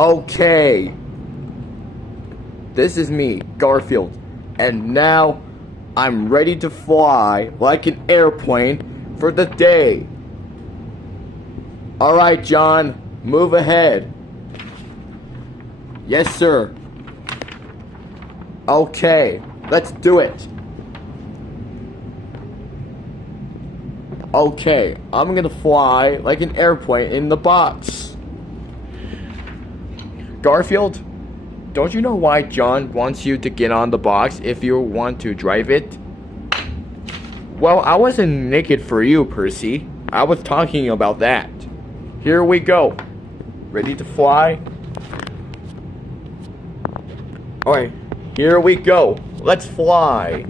Okay. This is me, Garfield. And now I'm ready to fly like an airplane for the day. Alright, John, move ahead. Yes, sir. Okay, let's do it. Okay, I'm gonna fly like an airplane in the box. Garfield, don't you know why John wants you to get on the box if you want to drive it? Well, I wasn't naked for you, Percy. I was talking about that. Here we go. Ready to fly? Alright, here we go. Let's fly.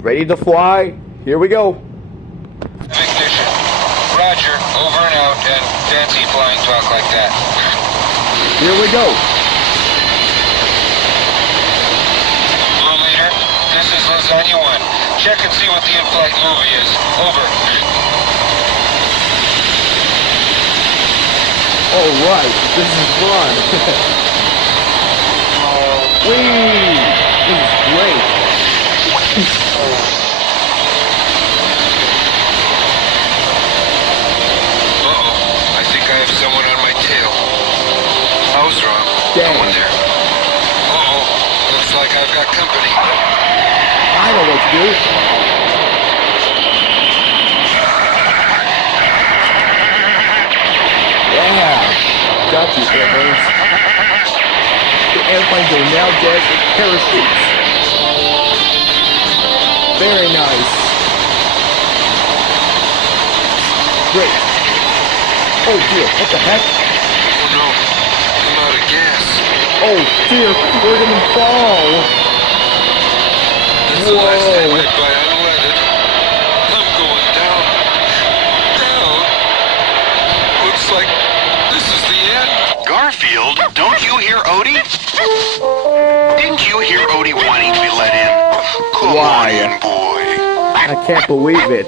Ready to fly? Here we go. Ignition. Roger, over and out, and fancy flying talk like that. Here we go. Blue Leader, this is Lasagna 1. Check and see what the in-flight movie is. Over. Alright, this is fun. Whee! This is great. I think I have someone on my tail. I was wrong. Dang. No one there. Looks like I've got company. I know what to do. Yeah, got you, airplanes. The airplanes are now dead with parachutes. Very nice. Great. Oh dear, what the heck? Oh no, I'm out of gas. Oh dear, we're gonna fall. That's the last time I'd buy unleaded. I'm going down. Down. Looks like this is the end. Garfield, don't you hear Odie? Didn't you hear Odie wanting to be let in? Come Why? on in, boy. I can't believe it.